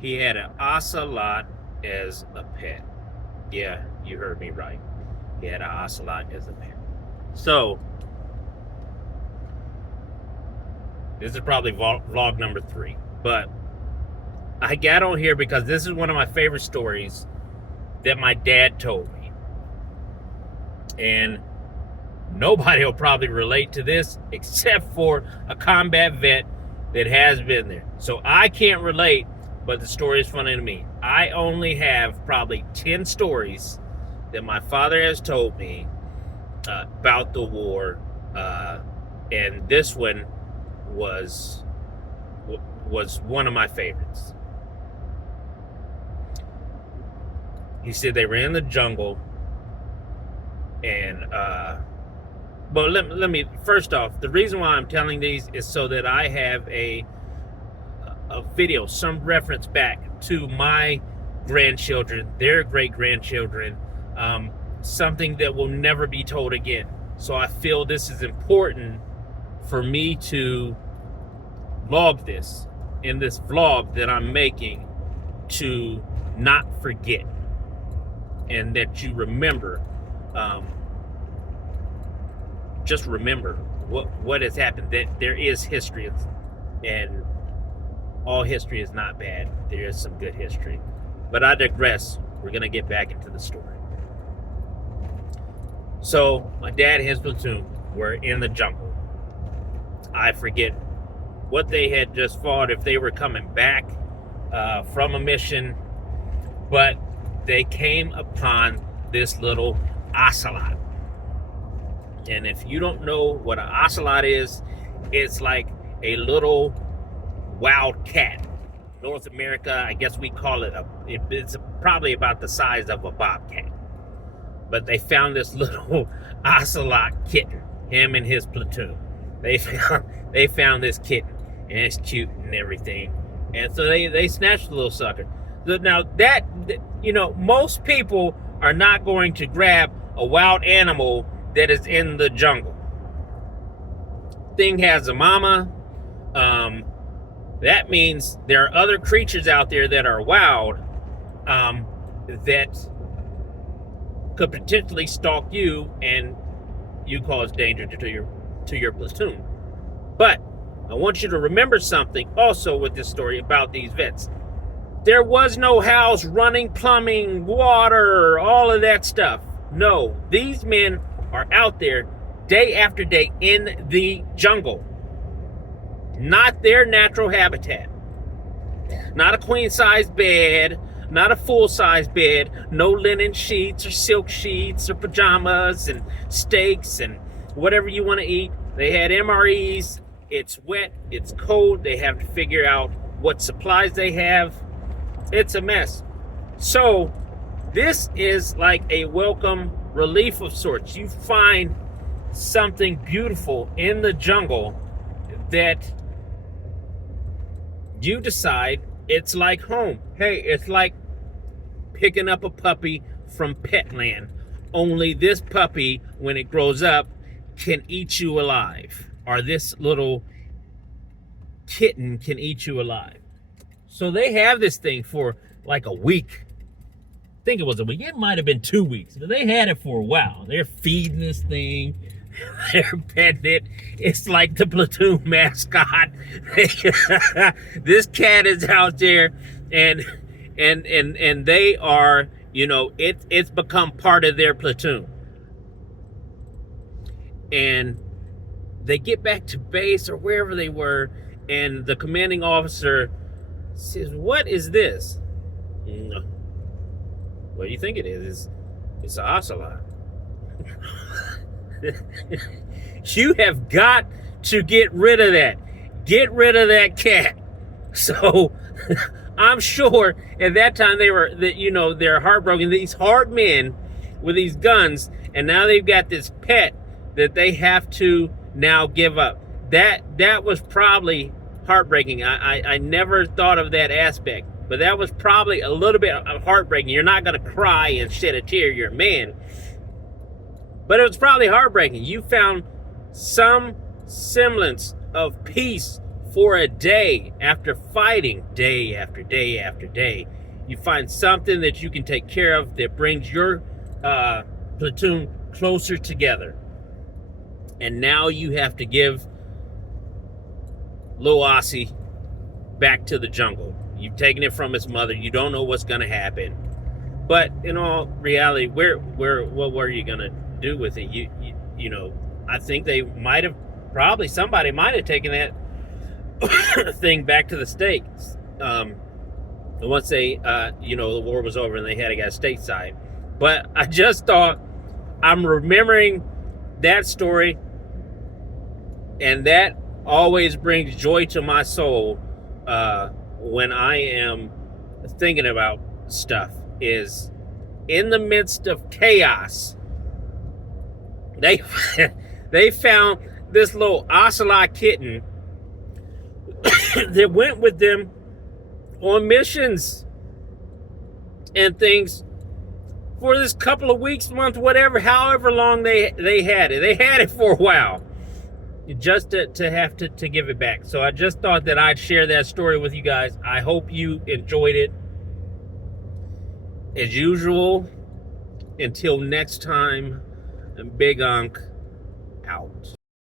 He had an ocelot as a pet. Yeah, you heard me right. He had an ocelot as a pet. So, this is probably vlog number 3. But I got on here because this is one of my favorite stories that my dad told me. And nobody will probably relate to this except for a combat vet that has been there. So I can't relate, but the story is funny to me. I only have probably 10 stories that my father has told me about the war, and this one was one of my favorites. He said they ran the jungle, and but let me first off, the reason why I'm telling these is so that I have a video, some reference back to my grandchildren, their great grandchildren, something that will never be told again. So I feel this is important for me to log this in this vlog that I'm making, to not forget, and that you remember, just remember what has happened, that there is history, and all history is not bad. There is some good history. But I digress. We're going to get back into the story. So my dad and his platoon were in the jungle. I forget what they had just fought, if they were coming back from a mission, but they came upon this little ocelot. And if you don't know what an ocelot is, it's like a little wild cat. North America, I guess we call it it's probably about the size of a bobcat. But they found this little ocelot kitten, him and his platoon. They found this kitten, and it's cute and everything. And so they snatched the little sucker. Now that, most people are not going to grab a wild animal that is in the jungle. Thing has a mama. That means there are other creatures out there that are wild, that could potentially stalk you, and you cause danger to your platoon. But I want you to remember something also with this story about these vets. There was no house, running plumbing, water, all of that stuff. No, these men are out there day after day in the jungle. Not their natural habitat. Not a queen-size bed, not a full-size bed, no linen sheets or silk sheets or pajamas and steaks and whatever you want to eat. They had MREs. It's wet, it's cold. They have to figure out what supplies they have. It's a mess. So this is like a welcome relief of sorts. You find something beautiful in the jungle that you decide it's like home. Hey, it's like picking up a puppy from Petland. Only this puppy, when it grows up, can eat you alive. Or this little kitten can eat you alive. So they have this thing for like a week. I think it was a week. It might have been 2 weeks. But they had it for a while. They're feeding this thing. They're petting it. It's like the platoon mascot. This cat is out there, and they are, it's become part of their platoon. And they get back to base or wherever they were, and the commanding officer says, "What is this?" What do you think it is? It's an ocelot. You have got to get rid of that. Get rid of that cat. So I'm sure at that time they're heartbroken. These hard men with these guns, and now they've got this pet that they have to now give up. That was probably heartbreaking. I never thought of that aspect, but that was probably a little bit heartbreaking. You're not going to cry and shed a tear. You're a man. But it was probably heartbreaking. You found some semblance of peace for a day, after fighting day after day after day, you find something that you can take care of that brings your platoon closer together. And now you have to give little Ocie back to the jungle. You've taken it from his mother. You don't know what's going to happen. But in all reality, what were you going to do with it? You know, I think they might have, probably somebody might have taken that thing back to the States. Once they, you know, the war was over and they had to go stateside. But I just thought, I'm remembering that story, and that always brings joy to my soul when I am thinking about stuff, is in the midst of chaos, they found this little ocelot kitten that went with them on missions and things for this couple of weeks, month, whatever, however long they had it. They had it for a while, just to have to give it back. So I just thought that I'd share that story with you guys. I hope you enjoyed it. As usual, until next time, Big Unc out.